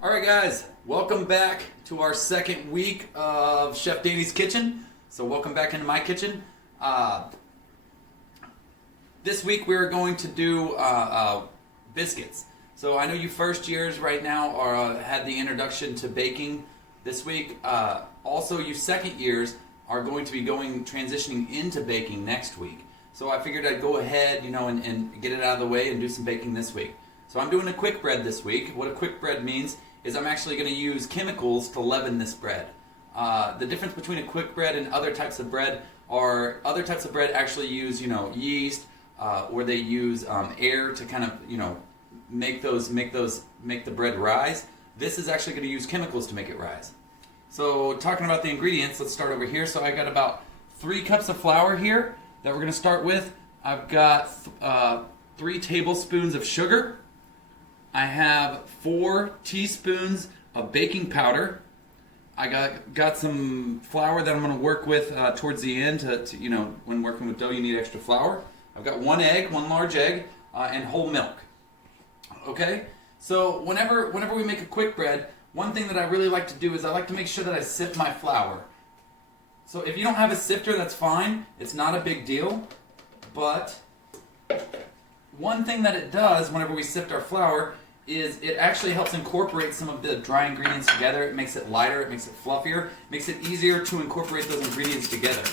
Alright guys, welcome back to our second week of Chef Danny's kitchen. So welcome back into my kitchen. This week we're going to do biscuits. So I know you first years right now had the introduction to baking this week. Also you second years are going to be transitioning into baking next week. So I figured I'd go ahead, and get it out of the way and do some baking this week. So I'm doing a quick bread this week. What a quick bread means is I'm actually going to use chemicals to leaven this bread. The difference between a quick bread and other types of bread are other types of bread actually use yeast or they use air to kind of make the bread rise. This is actually going to use chemicals to make it rise. So talking about the ingredients, let's start over here. So I got about 3 cups of flour here that we're going to start with. I've got 3 tablespoons of sugar. I have 4 teaspoons of baking powder. I got some flour that I'm going to work with towards the end to when working with dough you need extra flour. I've got 1 egg, 1 large egg, and whole milk. Okay? So whenever we make a quick bread, one thing that I really like to do is I like to make sure that I sift my flour. So if you don't have a sifter, that's fine. It's not a big deal. But one thing that it does whenever we sift our flour is it actually helps incorporate some of the dry ingredients together. It makes it lighter, it makes it fluffier, makes it easier to incorporate those ingredients together.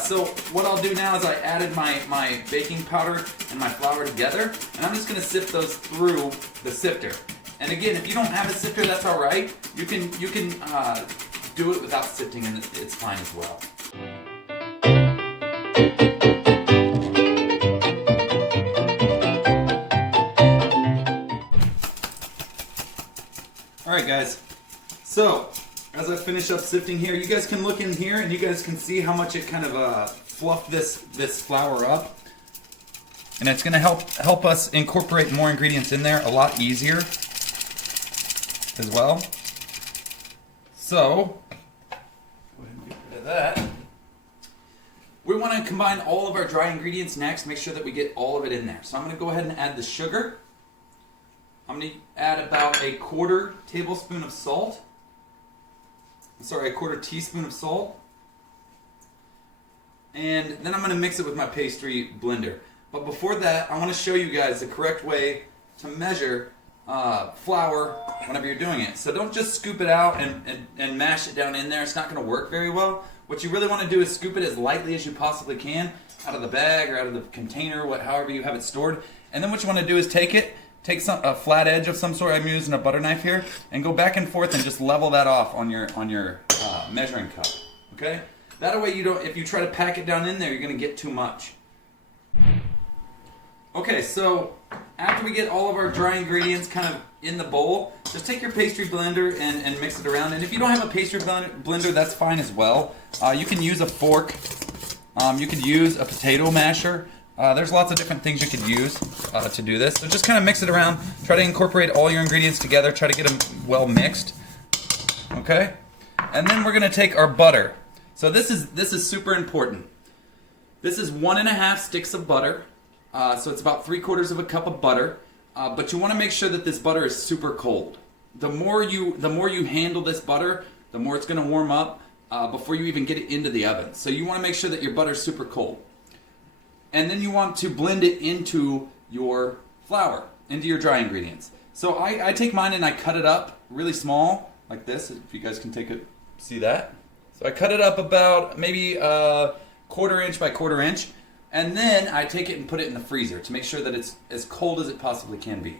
So what I'll do now is I added my baking powder and my flour together, and I'm just going to sift those through the sifter. And again, if you don't have a sifter, that's all right. You can do it without sifting, and it's fine as well. Alright guys, so as I finish up sifting here, you guys can look in here and you guys can see how much it kind of fluffed this flour up. And it's going to help us incorporate more ingredients in there a lot easier as well. So, go ahead and get rid of that. We want to combine all of our dry ingredients next, make sure that we get all of it in there. So I'm going to go ahead and add the sugar. I'm going to add about a 1/4 tablespoon of salt. Sorry, a 1/4 teaspoon of salt. And then I'm going to mix it with my pastry blender. But before that, I want to show you guys the correct way to measure flour whenever you're doing it. So don't just scoop it out and mash it down in there. It's not going to work very well. What you really want to do is scoop it as lightly as you possibly can out of the bag or out of the container, however you have it stored. And then what you want to do is take a flat edge of some sort. I'm using a butter knife here, and go back and forth and just level that off on your measuring cup. Okay? That way if you try to pack it down in there, you're going to get too much. Okay, so after we get all of our dry ingredients kind of in the bowl, just take your pastry blender and mix it around. And if you don't have a pastry blender, that's fine as well. You can use a fork. You could use a potato masher. There's lots of different things you could use to do this. So just kind of mix it around. Try to incorporate all your ingredients together. Try to get them well mixed. Okay? And then we're going to take our butter. So this is super important. This is 1.5 sticks of butter. So it's about 3/4 cup of butter. But you want to make sure that this butter is super cold. The more you handle this butter, the more it's going to warm up before you even get it into the oven. So you want to make sure that your butter is super cold. And then you want to blend it into your flour, into your dry ingredients. So I take mine and I cut it up really small, like this, if you guys can see that. So I cut it up about maybe 1/4 inch by 1/4 inch. And then I take it and put it in the freezer to make sure that it's as cold as it possibly can be.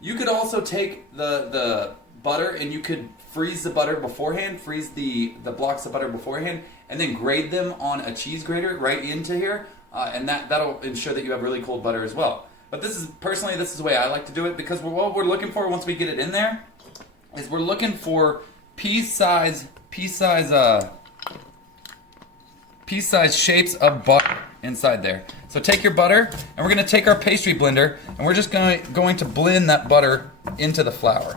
You could also take the butter and you could freeze the butter beforehand, freeze the blocks of butter beforehand, and then grate them on a cheese grater right into here. And that'll ensure that you have really cold butter as well. But this is the way I like to do it, because what we're looking for once we get it in there is we're looking for pea-size shapes of butter inside there. So take your butter, and we're going to take our pastry blender, and we're just going to blend that butter into the flour.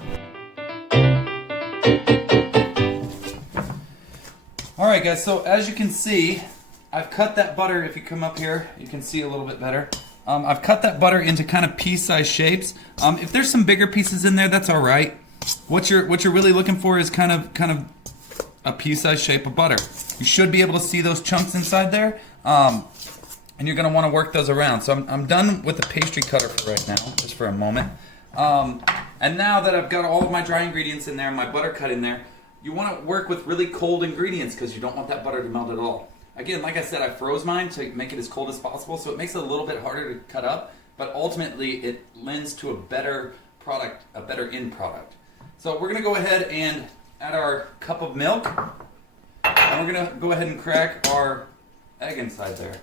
Alright guys, so as you can see, I've cut that butter. If you come up here, you can see a little bit better. I've cut that butter into kind of pea-sized shapes. If there's some bigger pieces in there, that's all right. what you're really looking for is kind of a pea-sized shape of butter. You should be able to see those chunks inside there, and you're going to want to work those around. So I'm done with the pastry cutter for right now, just for a moment. And now that I've got all of my dry ingredients in there, my butter cut in there, you want to work with really cold ingredients because you don't want that butter to melt at all. Again, like I said, I froze mine to make it as cold as possible, so it makes it a little bit harder to cut up, but ultimately it lends to a better product, a better end product. So we're going to go ahead and add our cup of milk, and we're going to go ahead and crack our egg inside there.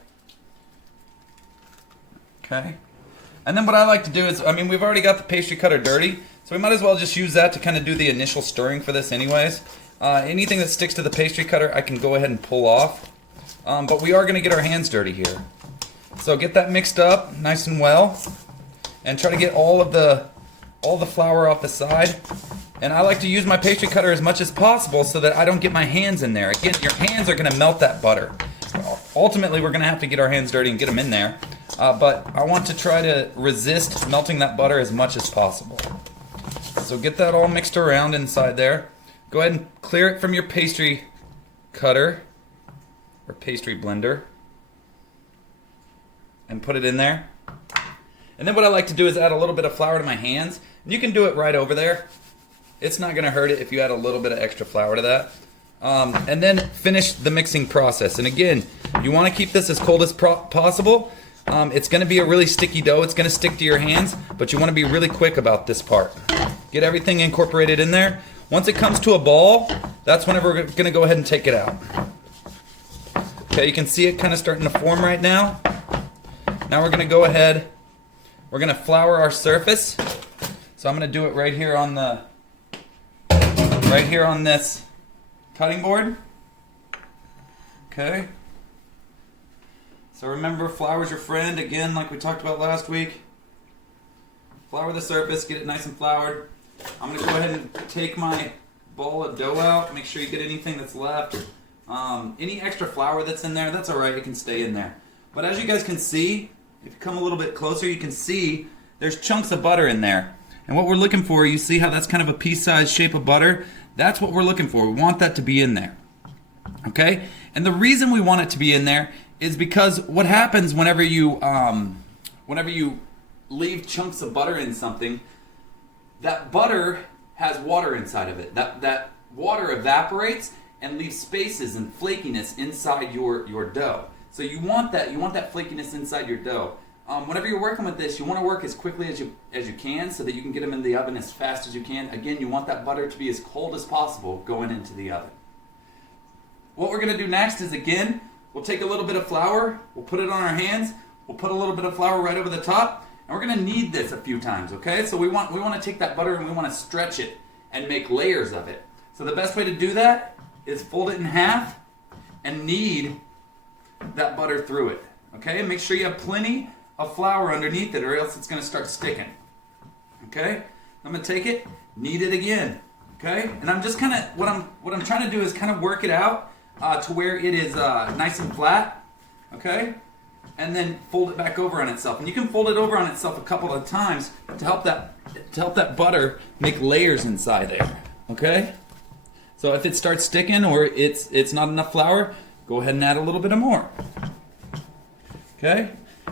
Okay. And then what I like to do is, we've already got the pastry cutter dirty, so we might as well just use that to kind of do the initial stirring for this anyways. Anything that sticks to the pastry cutter I can go ahead and pull off. But we are going to get our hands dirty here. So get that mixed up nice and well, and try to get all the flour off the side. And I like to use my pastry cutter as much as possible so that I don't get my hands in there. Again, your hands are going to melt that butter. Ultimately, we're going to have to get our hands dirty and get them in there. But I want to try to resist melting that butter as much as possible. So get that all mixed around inside there. Go ahead and clear it from your pastry cutter or pastry blender and put it in there. And then what I like to do is add a little bit of flour to my hands. And you can do it right over there. It's not going to hurt it if you add a little bit of extra flour to that. And then finish the mixing process. And again, you want to keep this as cold as possible. It's going to be a really sticky dough. It's going to stick to your hands, but you want to be really quick about this part. Get everything incorporated in there. Once it comes to a ball, that's whenever we're going to go ahead and take it out. Okay, you can see it kind of starting to form right now. Now we're going to go ahead, we're going to flour our surface. So I'm going to do it right here on this cutting board. Okay. So remember, flour's your friend, again, like we talked about last week. Flour the surface, get it nice and floured. I'm going to go ahead and take my ball of dough out, make sure you get anything that's left. Any extra flour that's in there, that's alright, it can stay in there. But as you guys can see, if you come a little bit closer, you can see there's chunks of butter in there. And what we're looking for, you see how that's kind of a pea-sized shape of butter? That's what we're looking for. We want that to be in there. Okay? And the reason we want it to be in there is because what happens whenever you leave chunks of butter in something, that butter has water inside of it. That water evaporates and leaves spaces and flakiness inside your dough. So you want that flakiness inside your dough. Whenever you're working with this, you want to work as quickly as you can so that you can get them in the oven as fast as you can. Again, you want that butter to be as cold as possible going into the oven. What we're going to do next is, again, we'll take a little bit of flour, we'll put it on our hands, we'll put a little bit of flour right over the top, and we're going to knead this a few times, okay? So we want to take that butter and we want to stretch it and make layers of it. So the best way to do that is fold it in half and knead that butter through it, okay? Make sure you have plenty of flour underneath it or else it's going to start sticking, okay? I'm going to take it, knead it again, okay? And I'm just kind of, what I'm trying to do is kind of work it out to where it is nice and flat, okay? And then fold it back over on itself. And you can fold it over on itself a couple of times to help that butter make layers inside there, okay? So if it starts sticking or it's not enough flour, go ahead and add a little bit of more. Okay?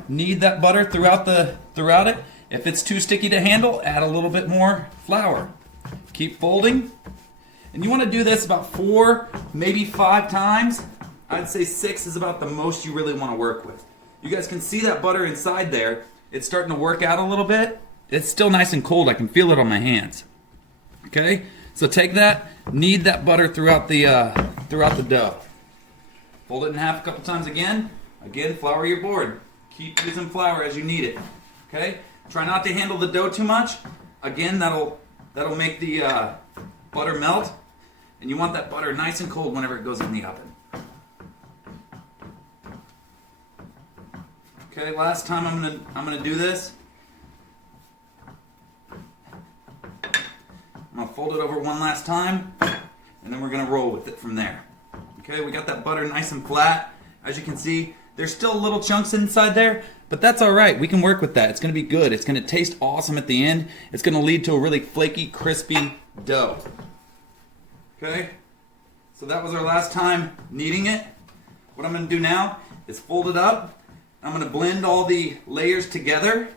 Knead that butter throughout it. If it's too sticky to handle, add a little bit more flour. Keep folding. And you want to do this about 4, maybe 5 times. I'd say 6 is about the most you really want to work with. You guys can see that butter inside there. It's starting to work out a little bit. It's still nice and cold. I can feel it on my hands. Okay? So take that, knead that butter throughout the dough. Fold it in half a couple times again. Again, flour your board. Keep using flour as you need it. Okay? Try not to handle the dough too much. Again, that'll make the butter melt. And you want that butter nice and cold whenever it goes in the oven. Okay, last time I'm gonna do this. I'm gonna fold it over one last time, and then we're gonna roll with it from there. Okay, we got that butter nice and flat. As you can see, there's still little chunks inside there, but that's all right. We can work with that. It's going to be good. It's going to taste awesome at the end. It's going to lead to a really flaky, crispy dough. Okay? So that was our last time kneading it. What I'm going to do now is fold it up. I'm going to blend all the layers together,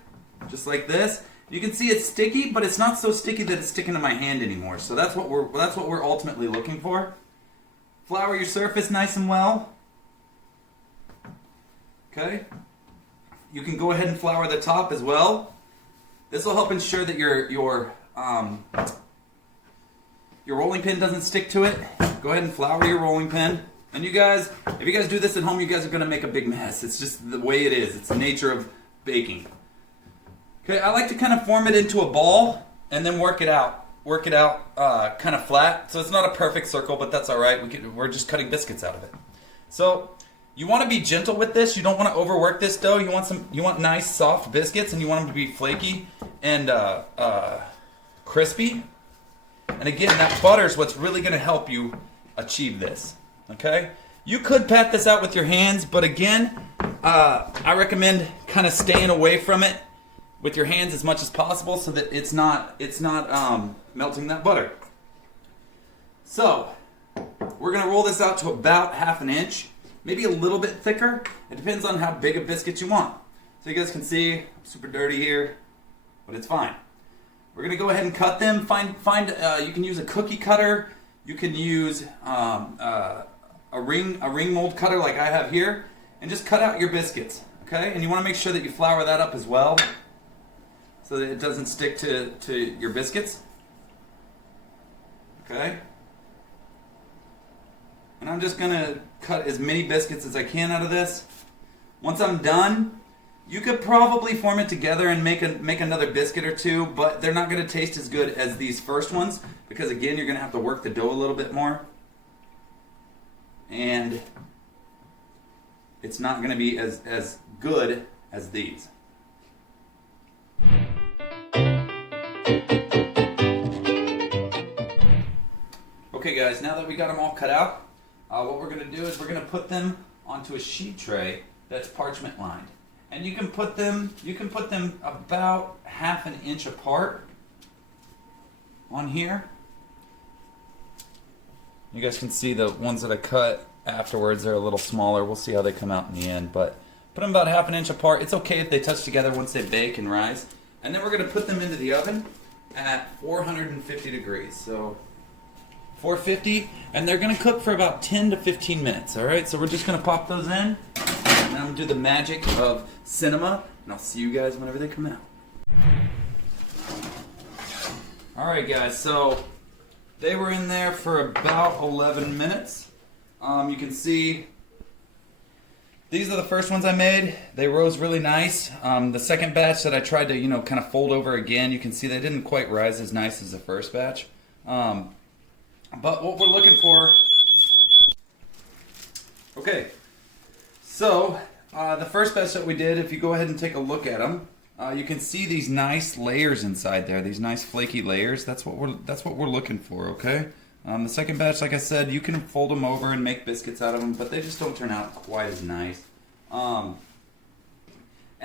just like this. You can see it's sticky, but it's not so sticky that it's sticking to my hand anymore. So that's what we're ultimately looking for. Flour your surface nice and well. Okay? You can go ahead and flour the top as well. This will help ensure that your rolling pin doesn't stick to it. Go ahead and flour your rolling pin. And you guys, if you guys do this at home, you guys are going to make a big mess. It's just the way it is. It's the nature of baking. Okay, I like to kind of form it into a ball and then work it out. Work it out kind of flat. So it's not a perfect circle, but that's all right. We're just cutting biscuits out of it. So you want to be gentle with this. You don't want to overwork this dough. You want nice, soft biscuits, and you want them to be flaky and crispy. And again, that butter is what's really going to help you achieve this. Okay? You could pat this out with your hands, but again, I recommend kind of staying away from it with your hands as much as possible so that it's not melting that butter. So, we're going to roll this out to about 1/2 inch, maybe a little bit thicker. It depends on how big a biscuit you want. So you guys can see, I'm super dirty here, but it's fine. We're going to go ahead and cut them. You can use a cookie cutter. You can use a ring mold cutter like I have here, and just cut out your biscuits. Okay, and you want to make sure that you flour that up as well, so that it doesn't stick to your biscuits. Okay, and I'm just gonna cut as many biscuits as I can out of this. Once I'm done, you could probably form it together and make another biscuit or two, but they're not gonna taste as good as these first ones because again, you're gonna have to work the dough a little bit more, and it's not gonna be as good as these. Okay guys, now that we got them all cut out, what we're going to do is we're going to put them onto a sheet tray that's parchment lined. And you can put them about 1/2 inch apart on here. You guys can see the ones that I cut afterwards, they're a little smaller. We'll see how they come out in the end, but put them about 1/2 inch apart. It's okay if they touch together once they bake and rise. And then we're going to put them into the oven at 450 degrees. So 450, and they're going to cook for about 10 to 15 minutes. All right, so we're just going to pop those in, and I'm going to do the magic of cinema, and I'll see you guys whenever they come out. All right, guys, so they were in there for about 11 minutes. You can see these are the first ones I made. They rose really nice. The second batch that I tried to, kind of fold over again, you can see they didn't quite rise as nice as the first batch. But what we're looking for... Okay, so the first batch that we did, if you go ahead and take a look at them, you can see these nice layers inside there, these nice flaky layers. That's what we're looking for, okay? The second batch, like I said, you can fold them over and make biscuits out of them, but they just don't turn out quite as nice. And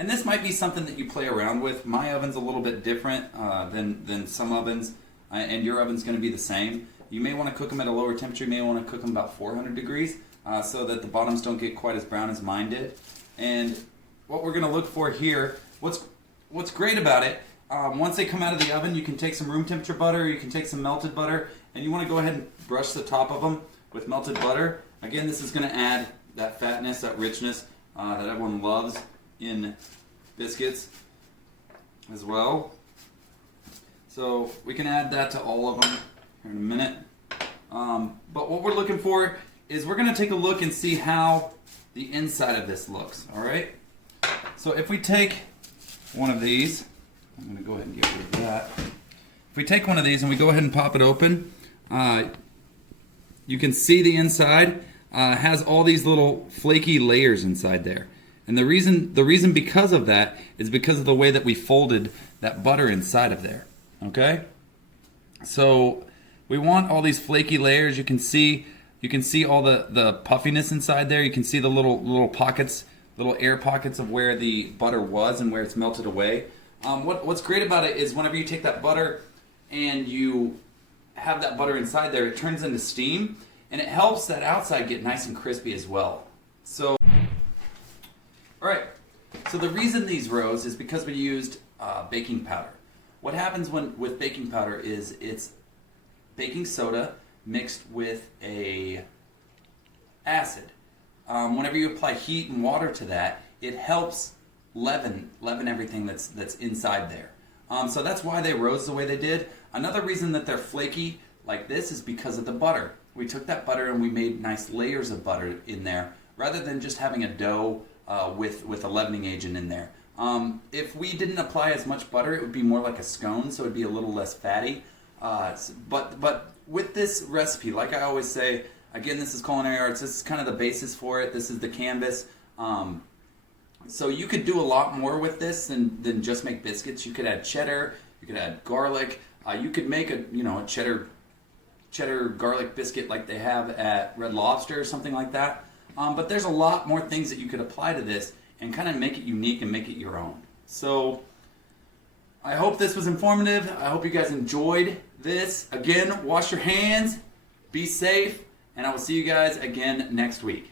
this might be something that you play around with. My oven's a little bit different than some ovens, and your oven's going to be the same. You may want to cook them at a lower temperature. You may want to cook them about 400 degrees so that the bottoms don't get quite as brown as mine did. And what we're going to look for here, what's great about it, once they come out of the oven, you can take some room temperature butter, or you can take some melted butter, and you want to go ahead and brush the top of them with melted butter. Again, this is going to add that fatness, that richness that everyone loves in biscuits as well. So we can add that to all of them here in a minute. But what we're looking for is we're going to take a look and see how the inside of this looks. All right. So if we take one of these, I'm going to go ahead and get rid of that. If we take one of these and we go ahead and pop it open, you can see the inside has all these little flaky layers inside there. And the reason because of that is because of the way that we folded that butter inside of there. Okay? So we want all these flaky layers. You can see all the puffiness inside there. You can see the little pockets little air pockets of where the butter was and where it's melted away. What's great about it is whenever you take that butter and you have that butter inside there, it turns into steam, and it helps that outside get nice and crispy as well. So, all right. So the reason these rose is because we used baking powder. What happens with baking powder is it's baking soda mixed with a acid. Whenever you apply heat and water to that, it helps leaven everything that's inside there. So that's why they rose the way they did. Another reason that they're flaky like this is because of the butter. We took that butter and we made nice layers of butter in there, rather than just having a dough with a leavening agent in there. If we didn't apply as much butter, it would be more like a scone, so it would be a little less fatty. But with this recipe, like I always say, again, this is culinary arts. This is kind of the basis for it. This is the canvas. So you could do a lot more with this than just make biscuits. You could add cheddar. You could add garlic. You could make a cheddar garlic biscuit like they have at Red Lobster or something like that. But there's a lot more things that you could apply to this and kind of make it unique and make it your own. So I hope this was informative. I hope you guys enjoyed this. Again, wash your hands, be safe, and I will see you guys again next week.